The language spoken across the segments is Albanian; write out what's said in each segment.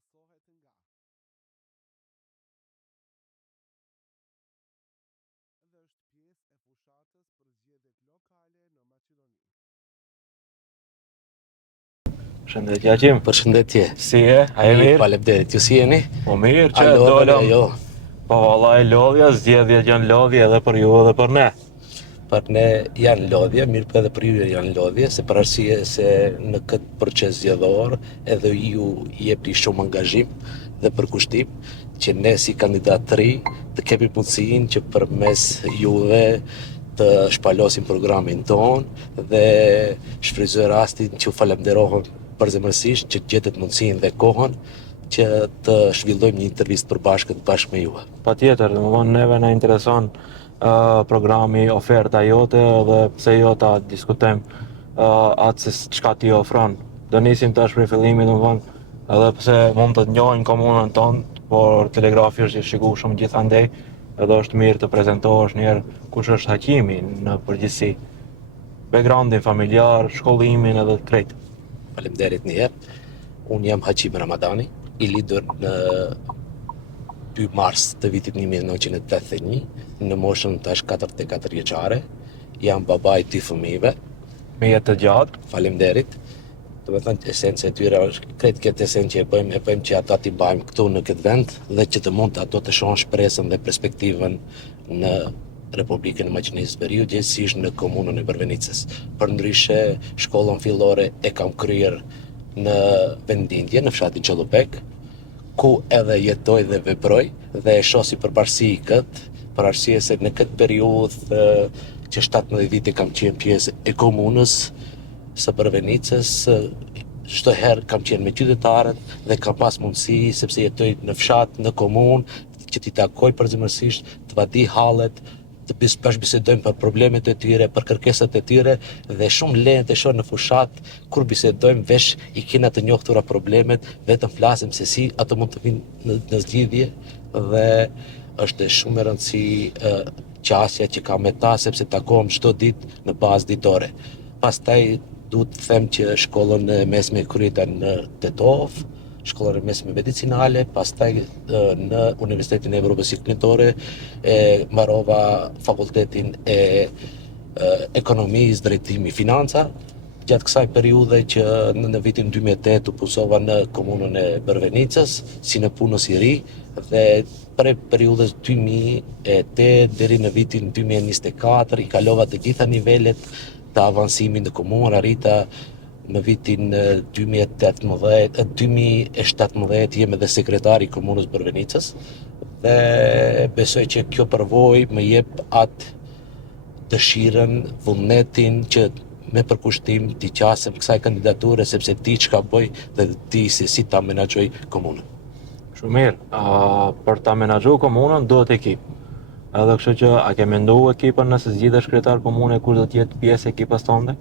zësohet nga dhe është pjesë e fushatës për zgjedhjet lokale në Maqedoni. Shëndetje Gjim. Përshëndetje. Si e? A e mirë? Faleminderit. Ju si jeni? Po mirë që A lodhe dolëm. jo? Po vallai lodhja, zgjedhjet janë lodhje edhe për ju edhe për ne. Për ne janë lodhje, mirë po edhe për ju janë lodhje, se për arsye se në këtë proces zgjedhor edhe ju jepni shumë angazhim dhe përkushtim që ne si kandidat të ri të kemi mundësinë që përmes juve të shpalosim programin ton dhe shfrytëzoj rastin që u falenderohem përzemërsisht që gjetet mundësinë dhe kohën që të zhvillojmë një intervistë përbashkët bashkë me juve. Patjetër, domethënë neve na intereson programi, oferta jote dhe pse jo ta diskutojmë atë se çka ti ofron. Do nisim tash prej fillimit domethënë edhe pse mund të njohim komunën tonë, por telegrafi është i shikueshëm gjithandej, edhe është mirë të prezantohesh një herë kush është Haqimi në përgjithësi. Backgroundin familjar, shkollimin edhe krejt. Faleminderit një herë. Unë jam Haqim Ramadani, i lidur në 2 mars të vitit 1981, në moshën tash 44 vjeçare. Jam baba i 2 fëmijëve. Me jetë të gjatë. Faleminderit. Do të thënë esenca e tyre është krejt këtë esencë që e bëjmë që ata t'i bajmë këtu në këtë vend dhe që të mund ato të shohin shpresën dhe perspektivën në Republikën e Maqedonisë së Veriut, gjithsesi në komunën e Brvenicës. Përndryshe, shkollën fillore e kam kryer në vendindje në fshatin Çellupek, ku edhe jetoj dhe veproj dhe e shoh si përparësi këtë, për arsye se në këtë periudhë që 17 vite kam qenë pjesë e komunës së Brvenicës, çdo herë kam qenë me qytetarët dhe kam pas mundësi, sepse jetoj në fshat, në komunë, që t'i takoj përzemërsisht, të vadi hallet, të bashkëbisedojmë për problemet e tyre, për kërkesat e tyre dhe shumë lehtë e shoh në fushat kur bisedojmë vesh i kena të njohtura problemet, vetëm flasim se si ato mund të vinë në zgjidhje dhe është shumë e rëndësi qasja që kam me ta sepse takohem çdo ditë në bazë ditore. Pastaj duhet të them që shkollën e mesme e kryeta në Tetov, shkollën e mesme medicinale, pastaj në Universitetin e Evropës Jugënjëtore mbarova fakultetin e ekonomisë, drejtimi, financa. Gjatë kësaj periudhe që në vitin 2008 u punësova në komunën e Brvenicës si në punës i ri dhe prej periudhës 2008 deri në vitin 2024 i kalova të gjitha nivelet të avancimit në komunë, arrita në vitin 2017 jem edhe sekretari i komunës Brvenicës dhe besoj që kjo përvojë më jep atë dëshirën, vullnetin që me përkushtim t'i qasem kësaj kandidature sepse di çka bëj dhe di se si ta menaxhoj komunën. Shumë mirë. Për ta menaxhuar komunën duhet ekip. Edhe kështu që a ke menduar ekipën nëse zgjidhesh kryetar komune kush do të jetë pjesë e ekipës tënde?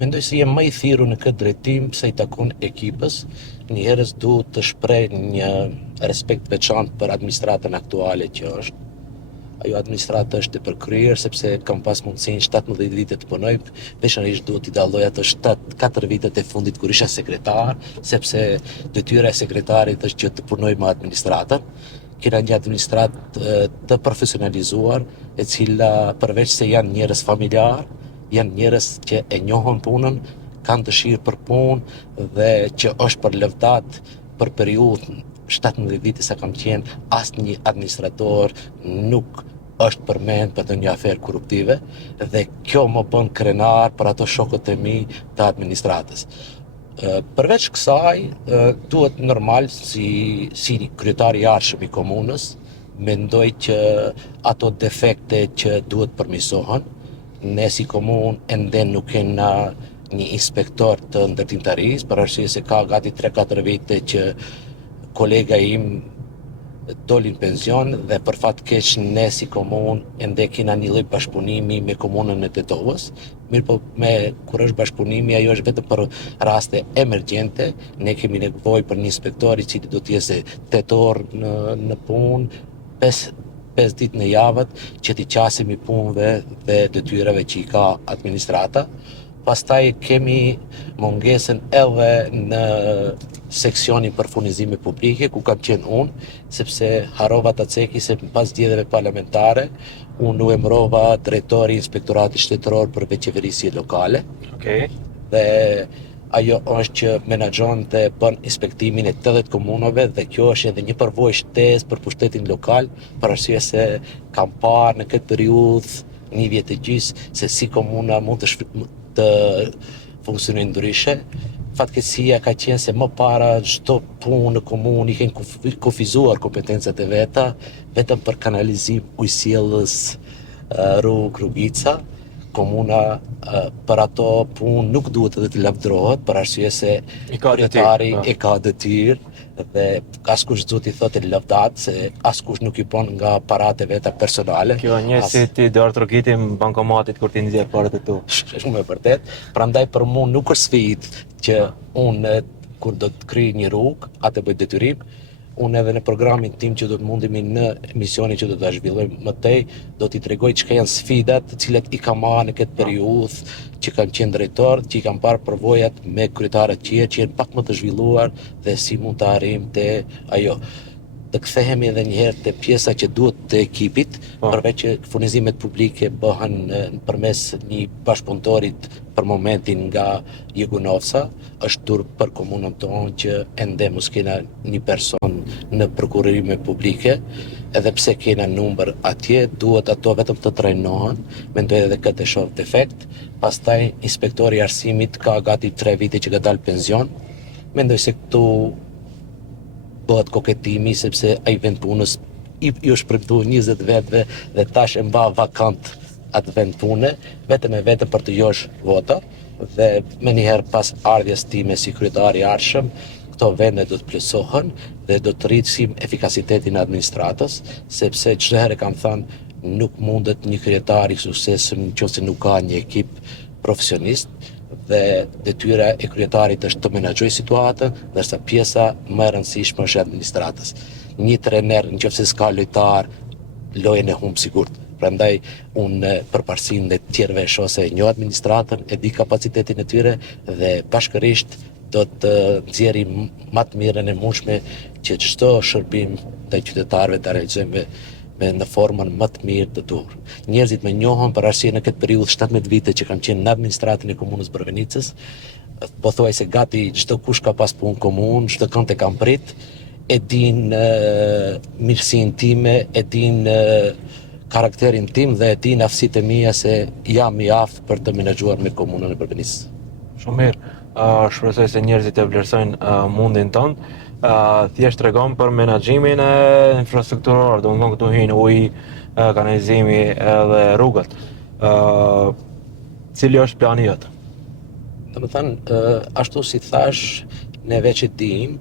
Mendoj se jem më i thirrur në këtë drejtim se i takon ekipës. Njëherës duhet të shpreh një respekt veçantë për administratën aktuale që është. Ajo administratë është e përkryer sepse kam pas mundësinë 17 vite të punoj, veçanërisht duhet t'i dalloj ato 4 vitet e fundit kur isha sekretar, sepse detyra e sekretarit është që të punoj me administratën. Kena një administratë të profesionalizuar, e cila përveç se janë njerëz familjar, janë njerëz që e njohën punën, kanë dëshirë për punë dhe që është për lëvdat për periudhën 17 vite sa kam qenë, asnjë administrator nuk është përmend për të një aferë korruptive dhe kjo më bën krenar për ato shokët e mi të administratës. Përveç kësaj, duhet normal si kryetari i arshëm i komunës, mendoj që ato defekte që duhet përmirësohen. Ne si komunë ende nuk kena një inspektor të ndërtimtarisë, për arsye se ka gati 3-4 vite që kolega im doli në pension dhe për fat keq ne si komunë ende kena një lloj bashkëpunimi me komunën e Tetovës. Mirëpo kur është bashkëpunimi ajo është vetëm për raste emergjente. Ne kemi nevojë për një inspektor i cili do të jetë 8 orë në punë, 5 ditë në javët që t'i qasemi punëve dhe detyrave që i ka administrata. pastaj kemi mungesën edhe në seksionin për furnizime publike, ku kam qenë unë, sepse harova ta ceki se pas zgjedhjeve parlamentare, unë u emrova drejtori i Inspektoratit Shtetëror për Veçeverisje Lokale. Okej. Dhe ajo është që menaxhon dhe bën inspektimin e 80 komunave dhe kjo është edhe një përvojë shtesë për pushtetin lokal, për arsye se kam parë në këtë periudhë një vjet e gjys se si komuna mund të funksionojë ndryshe. Fatkeqësia ka qenë se më para çdo punë në komunë i kanë kufizuar kompetencat e veta vetëm për kanalizim ujësjellës rrugica. Komuna për ato punë nuk duhet edhe të lavdërohet për arsye se kryetari e ka detyrë dhe askush zoti thotë lavdat se askush nuk i pon nga paratë e veta personale. Kjo një si ti dorë trogitim bankomatit kur ti nxjerr parat e tu. Shumë e vërtet. Prandaj për mua nuk është sfidë që unë kur do të kryej një rrugë, atë bëj detyrim. Unë edhe në programin tim që do të mundemi në emisionin që do të zhvillojmë më tej, do t'i tregoj çka janë sfidat të cilat i kam marrë në këtë periudhë që kam qenë drejtor, që i kam parë përvojat me kryetarët tjerë që janë pak më të zhvilluar dhe si mund të arrijmë te ajo. Të kthehemi edhe një herë te pjesa që duhet të ekipit, përveç që furnizimet publike bëhen nëpërmes një bashkëpunëtorit për momentin nga Jegunovca, është turp për komunën tonë që ende mos kena një person në prokurorime publike, edhe pse kena numër atje, duhet ato vetëm të trajnohen, mendoj edhe këtë e shoh defekt. Pastaj inspektori i arsimit ka gati 3 vite që ka dalë pension. Mendoj se këtu bëhet koketimi sepse ai vend punës i shpërndu 20 vetëve dhe tash e mba vakant atë vend pune, vetëm e vetëm për të josh vota dhe me njëherë pas ardhjes time si kryetari i ardhshëm, këto vende do të plotësohen dhe do të rrisim efikasitetin e administratës, sepse çdo herë kam thënë nuk mundet një kryetar i suksesshëm nëse nuk ka një ekip profesionist dhe detyra e kryetarit është të menaxhojë situatën, ndërsa pjesa më e rëndësishme është e administratës. Një trener nëse s'ka lojtar, lojën e humb sigurt. Prandaj unë përparësinë e tjerëve e shoh se njoh administratën, e di kapacitetin e tyre dhe bashkërisht do të nxjerrim më të mirën e mundshme që çdo shërbim ndaj qytetarëve ta realizojmë në formën më të mirë të duhur. Njerëzit më njohën për arsye në këtë periudhë 17 vite që kam qenë në administratën e komunës Brëvenicës, pothuajse gati çdo kush ka pas punë komunë, çdo kënd e kam prit, e din mirësinë time, e din karakterin tim dhe e din aftësitë e mia se jam i aftë për të menaxhuar me komunën e Brëvenicës. Shumë mirë. Shpresoj se njerëzit e vlerësojnë mundin tonë. Thjesht tregon për menaxhimin e infrastrukturor, domethënë këtu hyn uji, kanalizimi edhe rrugët. Cili është plani jot? Domethënë, ashtu si thash, ne veç e dim,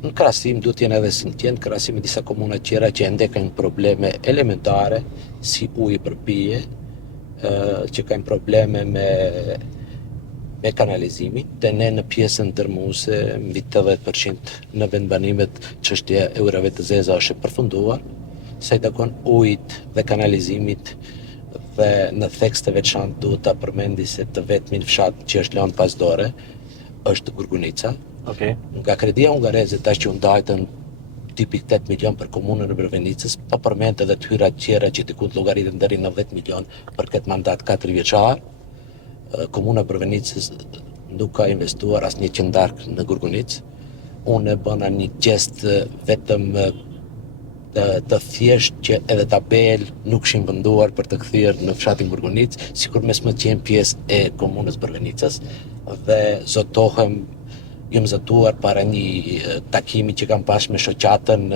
në krahasim duhet jenë edhe sinqert, në krahasim me disa komuna tjera që ende kanë probleme elementare si uji për pije, që kanë probleme me kanalizimin, dhe ne në pjesën ndërmuese mbi 80% në vendbanimet çështja e ujrave të zeza është e përfunduar, sa i takon ujit dhe kanalizimit dhe në tekst të veçantë duhet ta përmendi se të vetmin fshat që është lënë pas dore është Gurgunica. Okej. Nga Kredia Hungareze tash që u ndajtën 2.8 milion për komunën e Brëvenicës, pa përmend edhe të hyrat tjera që diku të llogariten deri në 10 milion për këtë mandat 4 vjeçar. Komuna e Brëvenicës nuk ka investuar asnjë qendark në Gurgunicë. Unë bëna një gest vetëm të thjesht që edhe tabel nuk ishin venduar për të kthyer në fshatin Gurgunicë, sikur mes më qenë pjesë e komunës Brëvenicës dhe zotohem jam zatuar para një takimi që kam pas me shoqatën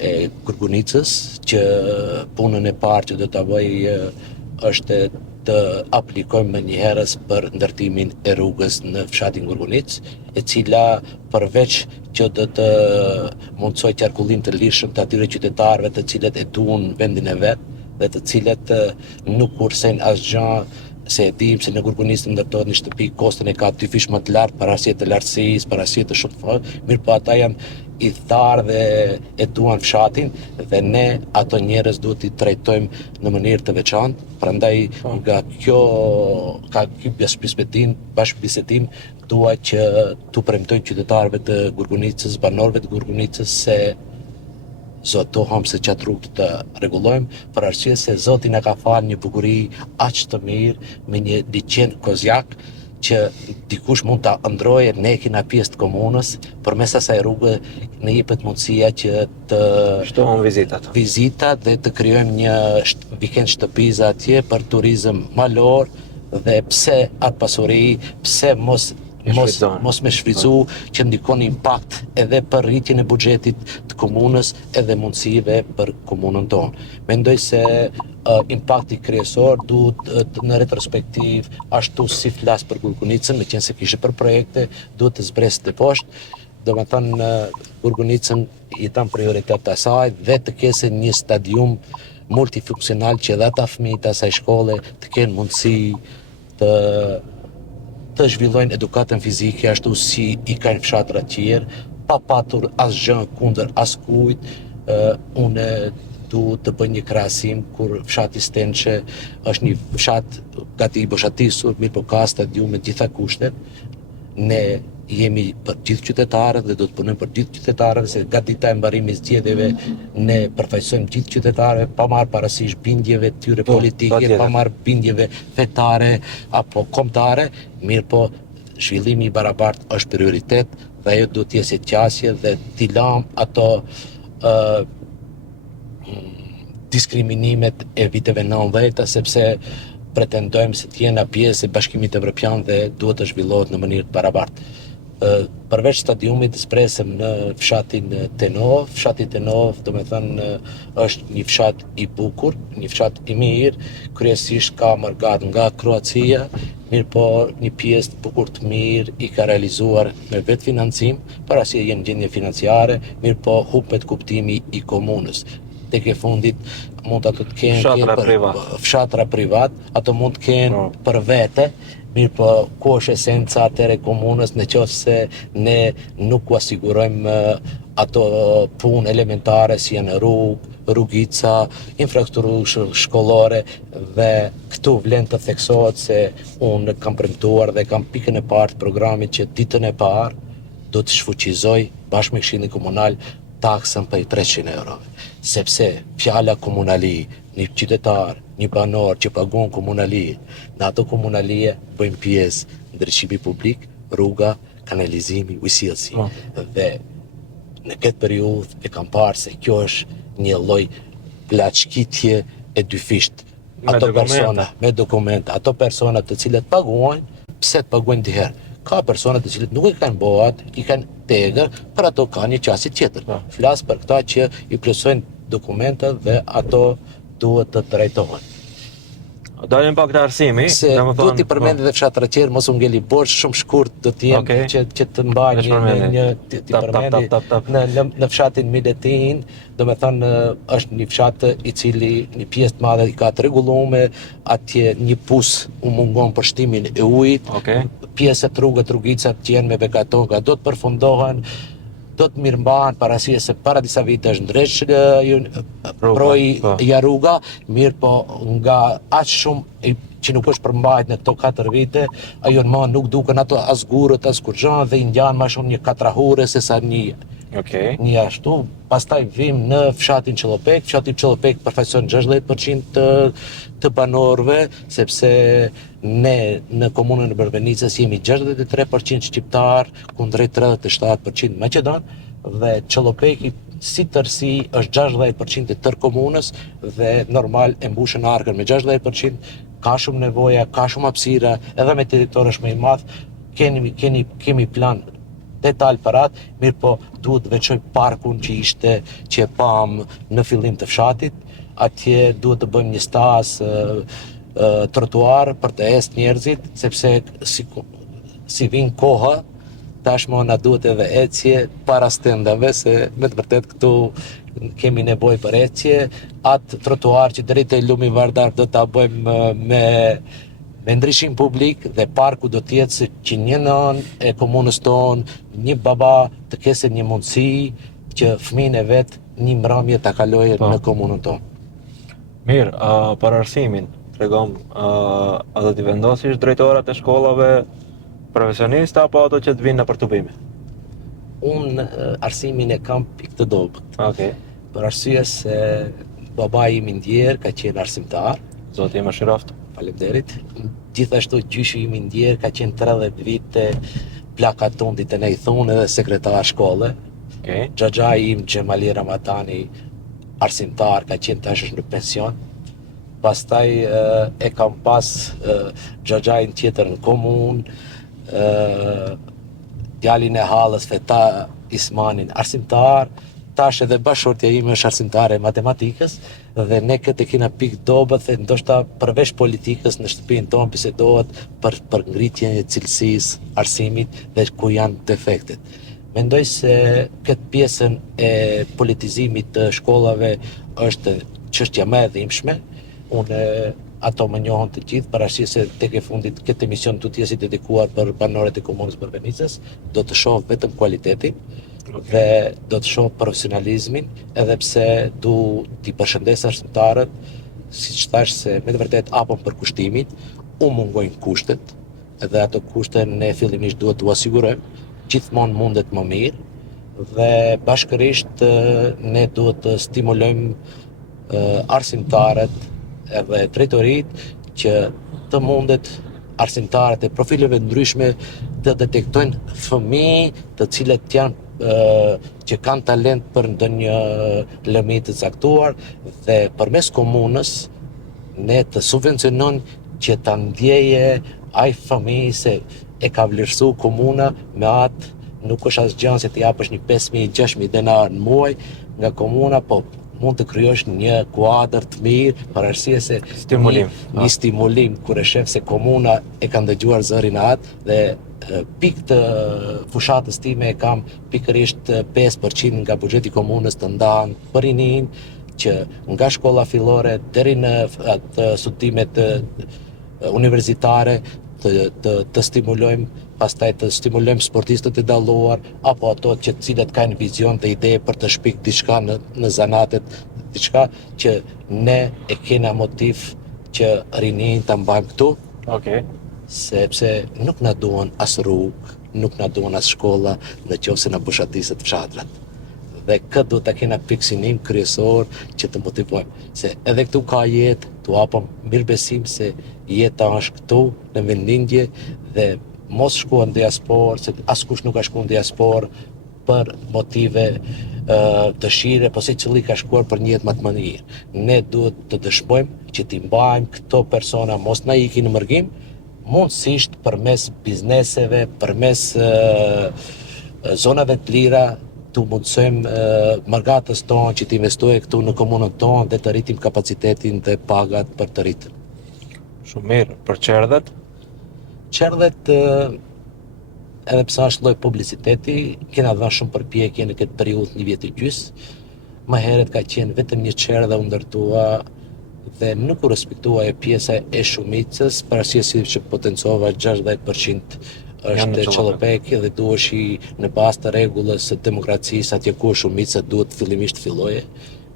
e Gurgunicës, që punën e parë që do ta bëj është të aplikojmë më njëherës për ndërtimin e rrugës në fshatin Gurgunicë, e cila përveç që do të mundsoj qarkullim të lirshëm të atyre qytetarëve të cilët e duan vendin e vet dhe të cilët nuk kursejnë asgjë, se e dim se në Gurgunicë të ndërtohet një shtëpi, koston e ka 2 fish më të lartë për arsye të lartësisë, për arsye të shumë mirë, po ata janë i tharë dhe e duan fshatin dhe ne ato njerëz duhet i trajtojmë në mënyrë të veçantë. Prandaj nga ky bashkëbisedim dua që t'u premtoj qytetarëve të Gurgunicës, banorëve të Gurgunicës se zotohom se qatë rrugë të rregullojmë, për arsye se Zoti na ka falë një bukuri aq të mirë me një liçen kozjak që dikush mund ta ndrojë, ne kemi pjesë të komunës, përmes asaj rrugë ne jepet mundësia që të shtohen vizita dhe të krijojmë një vikend shtëpiz atje për turizëm malor dhe pse atë pasuri, pse mos me shfrytzu që ndikon impakt edhe për rritjen e buxhetit të komunës edhe mundësive për komunën tonë. Mendoj se impakti kryesor duhet në retrospektiv, ashtu si flas për Gurgunicën, me qenë se kishe për projekte, duhet të zbresë të poshtë. Do me thënë Gurgunicën i tam prioritet të asaj dhe të kese një stadium multifunksional që edhe ata fëmijët e asaj shkolle të kenë mundësi të zhvillojnë edukatën fizike ashtu si i kanë fshatra tjerë, pa patur asgjë kundër askujt. Unë duhet të bëj një krahasim kur fshati Stençe është një fshat gati i boshatisur, mirë po ka stadium me gjitha kushtet. Ne jemi për gjithë qytetarët dhe do të punojmë për gjithë qytetarët, se nga dita e mbarimit të zgjedhjeve ne përfaqësojmë gjithë qytetarëve pa marrë parasysh bindjeve të tyre politike, pa marrë bindjeve fetare apo kombëtare, mirë po zhvillimi i barabartë është prioritet dhe ajo duhet të jetë si qasje dhe t'i lam ato diskriminimet e viteve 90, sepse pretendojmë se të jena pjesë e Bashkimit Evropian dhe duhet të zhvillohet në mënyrë të barabartë. Përveç stadiumit zpresëm në fshatin Tenov. Fshati Tenov, do me thënë, është një fshat i bukur, një fshat i mirë, kryesisht ka margat nga Kroacia, mirë po një pjesë të bukur të mirë i ka realizuar me vetë financim, para si jenë gjendje financiare, mirë po hupet kuptimi i komunës. Tek e fundit mund ato të kenë fshatra privat, ato mund të kenë për vete, mirë po ku është esenca atëre komunës në qoftë se ne nuk u asigurojmë ato punë elementare si janë rrugica, infrastrukturë shkollore dhe këtu vlen të theksohet se unë kam premtuar dhe kam pikën e parë të programit që ditën e parë do të shfuqizoj bashkë me Këshillin Komunal taksën për 300 euro. Sepse fjala komunali, një qytetar, një banor që paguon komunali, në ato komunalie bëjmë pjesë ndriçimi publik, rruga, kanalizimi, ujësillësi. Dhe në këtë periudhë e kam parë se kjo është një lloj plaçkitje e dyfisht. Ato persona me dokumenta, ato persona të cilët paguajnë, pse të paguajnë dy herë? Ka persona të cilët nuk e kanë boat, i kanë tegër, për ato ka një qasje tjetër. Flas për këta që i plotësojnë dokumentat dhe ato duhet të trajtohen. Dalim pak të arsimi. Se duhet t'i përmendit dhe fshatra tjerë, mos u ngeli borxh, shumë shkurt do t'jenë që të mbajnë një t'i përmendit në fshatin Miletin, do me thënë është një fshat i cili një pjesë të madhe i ka të rregulluar, atje një pus u mungon për shtimin e ujit, pjesët rrugicat që janë me bekatonga do të përfundohen, do të mirëmbahen parasysh se para disa vite është ndresh rruga, mirë po nga aq shumë që nuk është përmbajtur në këto 4 vite, ajo nuk duken ato as gurët as kurrë dhe i ngjan më shumë një katrahure se sa një ashtu. Pastaj vim në fshatin Çellopek. Fshati Çellopek përfaqëson 60% të banorëve, sepse ne në komunën e Bërbenicës jemi 63% shqiptar kundrejt 37% maqedon dhe Çellopeki si tërsi është 60% e tërë komunës dhe normal e mbushën arkën me 60%, ka shumë nevoja, ka shumë hapësira, edhe me territor është më i madh, kemi plan detaj për atë, mirë po duhet të veçoj parkun që e pam në fillim të fshatit, atje duhet të bëjmë një stas trotuar për të ecë njerëzit, sepse si vin koha, tashmë na duhet edhe ecje para stendave, se me të vërtet këtu kemi nevojë për ecje. Atë trotuar që drejt te Lumi Vardar do ta bëjmë me ndryshim publik dhe parku do të jetë që një nën e komunës tonë, një baba të kese një mundësi që fëmijën e vet një mbrëmje ta kalojë Po. në komunën tonë. Mirë, për arsimin, tregom, a do t'i vendosish drejtorat e shkollave profesionist apo ato që të vinë në përtubime? Unë arsimin e kam pikë të dobët, Okej. për arsye se babai im i ndjer ka qenë arsimtar, Zoti më shiroft. faleminderit. Gjithashtu gjyshi im i ndjer ka qenë 30 vite plakatondit e ne i thonë edhe sekretar shkolle. Okej. Xhaxhai im Xhemali Ramadani, arsimtar, ka qenë tash është në pension. Pastaj e kam pas xhaxhain tjetër në komunë, djalin e hallës Feta Ismanin, arsimtar, tash edhe bashkëshortja ime është arsimtare e matematikës dhe ne këtë e kena pikë dobët dhe ndoshta përveç politikës në shtëpinë tonë bisedohet për ngritjen e cilësisë arsimit dhe ku janë defektet. Mendoj se këtë pjesën e politizimit të shkollave është çështja më e dhimbshme. Unë ato më njohën të gjithë, për arsye se tek e fundit këtë emision do të jetë dedikuar për banorët e komunës Përbenicës, do të shoh vetëm kualitetin dhe do të shoh profesionalizmin, edhe pse du t'i përshëndes arsimtarët, siç thash se me të vërtet hapën për kushtimin, u mungojnë kushtet, edhe ato kushte ne fillimisht duhet t'u sigurojmë, gjithmonë mundet më mirë dhe bashkërisht ne duhet të stimulojmë arsimtarët edhe drejtoritë që të mundet arsimtarët e profileve ndryshme të detektojnë fëmijë të cilët janë që kanë talent për ndonjë lëmit të caktuar dhe përmes komunës ne të subvencionojmë që ta ndjeje ai fëmijë se e ka vlerësu komuna me atë, nuk është asgjë se t'i japësh një 5.000-6.000 denar në muaj nga komuna, po mund të krijosh një kuadër të mirë për arsye se Stimulim. një stimulim kur e shef se komuna e ka ndëgjuar zërin e atë dhe pikë të fushatës time e kam pikërisht 5% nga buxheti i komunës të ndahen për rinin që nga shkolla fillore deri në atë studimet universitare të stimulojmë, pastaj të stimulojmë sportistët e dalluar apo ato që të cilët kanë vizion dhe ide për të shpik diçka në zanatet, diçka që ne e kena motiv që rinin ta mbajmë këtu, Okej. sepse nuk na duan as rrugë, nuk na duan as shkolla nëse na bushatisët fshatrat. Dhe këtë do ta kena fiksinim kryesor që të motivojmë. Se edhe këtu ka jetë, tu hapëm mirëbesim se jeta është këtu në vendindje dhe mos shkuan në diasporë, se askush nuk ka shkuar në diasporë për motive dëshire, po si cili ka shkuar për një jetë më të mirë. Ne duhet të dëshmojmë që t'i mbajmë këto persona mos na ikin në mërgim, mundësisht përmes bizneseve, përmes zonave të lira, të mundsojmë margatës tonë që t'investojë këtu në komunën tonë dhe të rritim kapacitetin dhe pagat për të rritur. Shumë mirë. Për qerdhet? Qerdhet, edhe pse është lloj publiciteti, kena dhënë shumë përpjekje në këtë periudhë 1 vjet e gjys. Më herët ka qenë vetëm një qerdhe u ndërtua dhe nuk u respektua e pjesa e shumicës, për arsye që potencova 60% është Çellopeki dhe duheshi në bazë të rregullës së demokracisë atje ku shumica duhet fillimisht filloje.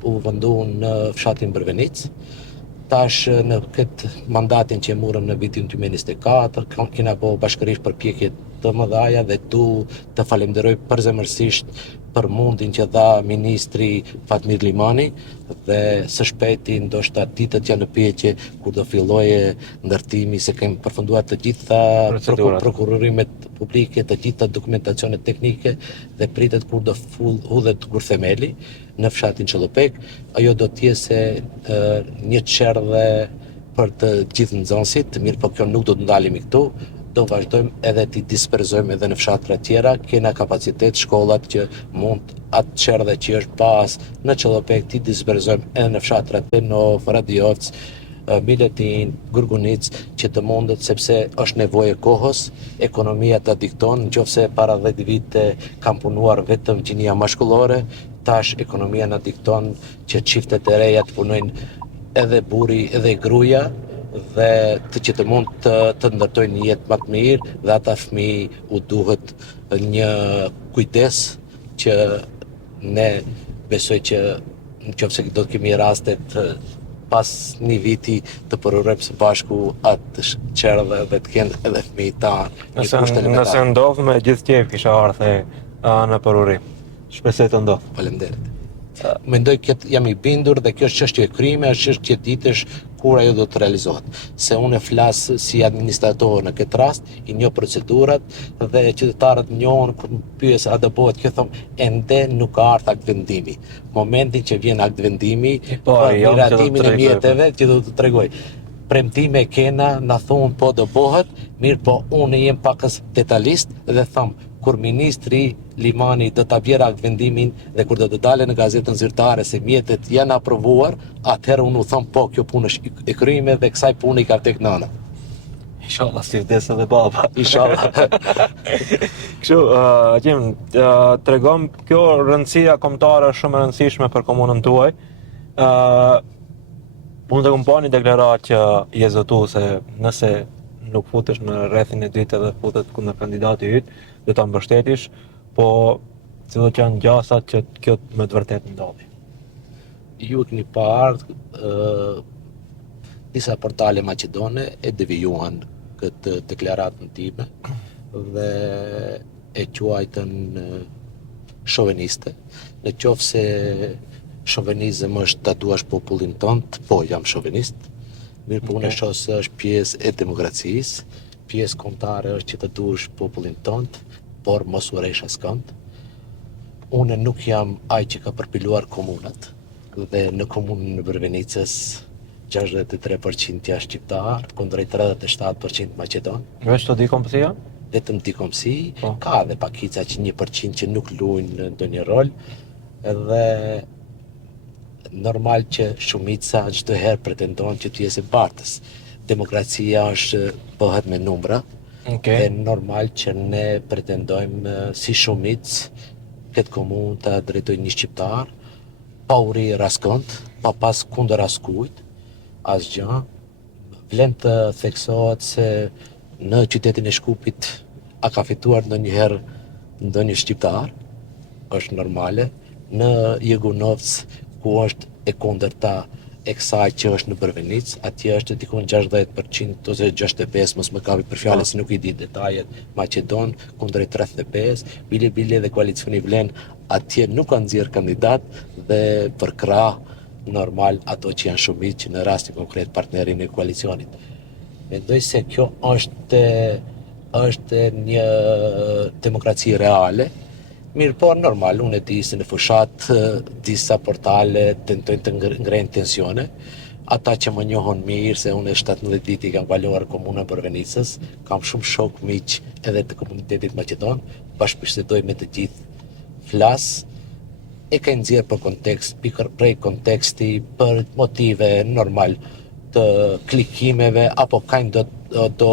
U vendu në fshatin Brvenicë. Tash në këtë mandatin që e morëm në vitin 2024, kena po bashkërisht përpjekje të mëdha dhe tu të falenderoj përzemërsisht për mundin që dha ministri Fatmir Limani dhe së shpejti ndoshta ditët janë në pyetje kur do filloje ndërtimi se kemi përfunduar të gjitha prokurorimet publike, të gjitha dokumentacionet teknike dhe pritet kur do hudhet kur themeli në fshatin Çellopek. Ajo do të jetë një çerdhe për të gjithë nxënësit, mirë po kjo nuk do të ndalemi këtu. Do vazhdojmë edhe t'i disperzojmë edhe në fshatra tjera, kena kapacitet shkollat që mund atë çerdhe që është bazë në Çellopek t'i disperzojmë edhe në fshatrat Benov, Radiovc, Miletin, Gurgunic, që të mundet sepse është nevojë e kohës, ekonomia ta dikton, nëse para 10 vite kam punuar vetëm gjinia mashkullore, tash ekonomia na dikton që çiftet e reja të punojnë edhe burri edhe gruaja dhe që të mund të ndërtojnë një jetë më të mirë dhe ata fëmijë u duhet një kujdes që ne besoj që nëse do të kemi rastet pas një viti të përurojmë së bashku atë qerëve dhe të kenë edhe fëmijët tanë një kusht elementar. Nëse ndodh me gjithë qejf kisha ardhe në përurim. Shpresoj të ndodh. Faleminderit. Mendoj që jam i bindur dhe kjo është çështje e kryme, është çështje ditësh kur ajo do të realizohet. Se unë flas si administrator në këtë rast, i njoh procedurat dhe qytetarët njohin kur më pyes a do bëhet kjo, them ende nuk ka ardhur akt vendimi. Momentin që vjen akt vendimi, për miratimin e mjeteve që do të tregoj. Premtime kena, na thonë po do bëhet, mirë po unë jem pakës detalist dhe them kur ministri Limani do ta bjerë akt vendimin dhe kur do të dalë në gazetën zyrtare se mjetet janë aprovuar, atëherë unë u them po kjo punë është e kryme dhe kësaj pune i ka tek nëna. Inshallah si vdes edhe baba. Inshallah. Kështu, Gjim, tregom kjo rëndësia kombëtare është shumë e rëndësishme për komunën tuaj. Unë të kom pa një deklarat që je zëtu se nëse nuk futesh në rrethin e dytë edhe futet kundër kandidati yt, do ta mbështetish, po cilët që janë gjasat që kjo me të vërtet ndodhi. Ju keni parë disa portale maqedone e devijuan këtë deklaratën time dhe e quajtën shoveniste. Në qoftë se shovenizëm është ta duash popullin tënd, po jam shovenist. Mirë po unë shoh se është pjesë e demokracisë, pjesë kombëtare është që të duash popullin tënd, por mos u rresh askënd. Unë nuk jam ai që ka përpiluar komunat dhe në komunën e Brvenicës 63% janë shqiptar, kundrejt 37% maqedon. Veç të di kompësia? Vetëm di kompësi, ka edhe pakica që 1% që nuk luajnë ndonjë rol, edhe normal që shumica çdo herë pretendon që të jesë partës. Demokracia bëhet me numra. Dhe normal që ne pretendojmë si shumicë këtë komunë të drejtojë një shqiptar, pa u rri raskënd, pa pas kundër askujt, asgjë. Vlen të theksohet se në qytetin e Shkupit a ka fituar ndonjëherë ndonjë shqiptar, është normale. Në Jegunovc ku është e kundërta e kësaj që është në Brvenic, atje është dikon 60% ose 65%, mos më kapi për fjalë se nuk i di detajet, Maqedon kundrejt 35%, bile dhe koalicioni vlen, atje nuk kanë nxjerr kandidat dhe për krah normal ato që janë shumicë që në rastin konkret partnerin e koalicionit. Mendoj se kjo është një demokraci reale. Mirë po, normal, unë e di se në fushat disa portale tentojnë të ngrejnë tensione. Ata që më njohon mirë se unë 17 vite kam kaluar komunën Brvenicës, kam shumë shok miq edhe të komunitetit maqedon, bashkëbisedoj me të gjithë, flas, e ka nxjerr për kontekst, prej konteksti, për motive normal të klikimeve apo kanë do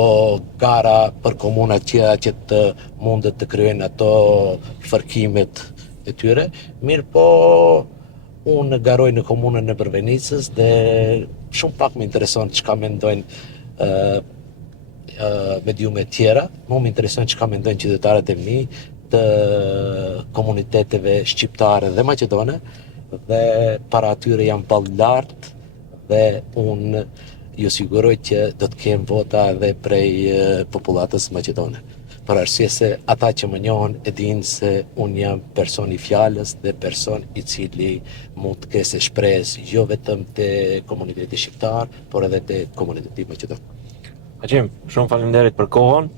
gara për komunat që të mundet të kryejnë ato fërkimet e tyre. Mirë po, unë garoj në komunën e Brvenicës dhe shumë pak më intereson çka mendojnë mediumet tjera. Më intereson çka mendojnë qytetarët e mi të komuniteteve shqiptare dhe maqedone dhe para atyre jam ballë lart dhe unë ju siguroj që do të kem vota edhe prej popullatës maqedone. Për arsye se ata që më njohin e dinë se unë jam person i fjalës dhe person i cili mund të kese shpresë jo vetëm te komuniteti shqiptar, por edhe te komuniteti maqedon. Gjim, shumë faleminderit për kohën.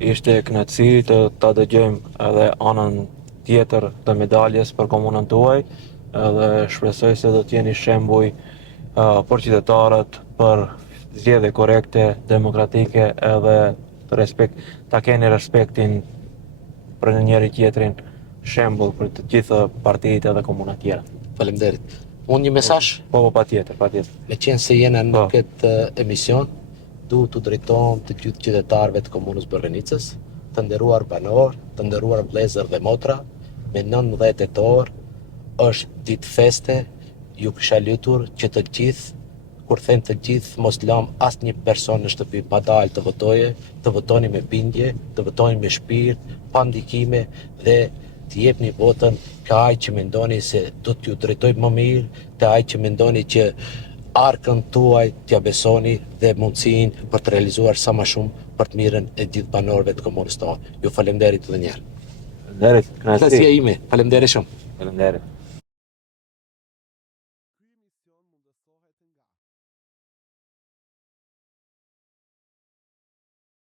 Ishte kënaqësi të ta dëgjojmë edhe anën tjetër të medaljes për komunën tuaj, edhe shpresoj se do të jeni shembull për qytetarët, për zgjedhje korrekte, demokratike edhe ta keni respektin për njëri tjetrin, shembull për të gjitha partitë edhe komunat tjera. Faleminderit. Unë një mesazh? Po, patjetër. Me qenë se jena në këtë emision, duhet të drejtohem të gjithë qytetarëve të komunës Brvenicës, të nderuar banor, të nderuar vëllezër dhe motra, me 19 tetor është ditë feste, ju kisha lutur që të gjithë, kur them të gjithë, mos lëm asnjë person në shtëpi pa dalë të votojë, të votoni me bindje, të votoni me shpirt, pa ndikime dhe të jepni votën ka ai që mendoni se do t'ju drejtoj më mirë, te ai që mendoni që arkën tuaj t'ja besoni dhe mundësinë për të realizuar sa më shumë për të mirën e gjithë banorëve të komunës tonë. Ju falenderit edhe një herë. Faleminderit, Kënaqësia kënaqësi. ime. Faleminderit shumë. Faleminderit. Ky emision mundësohet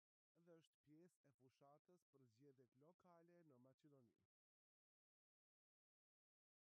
nga dhe është pjesë e fushatës për zgjedhjet lokale në Maqedoni.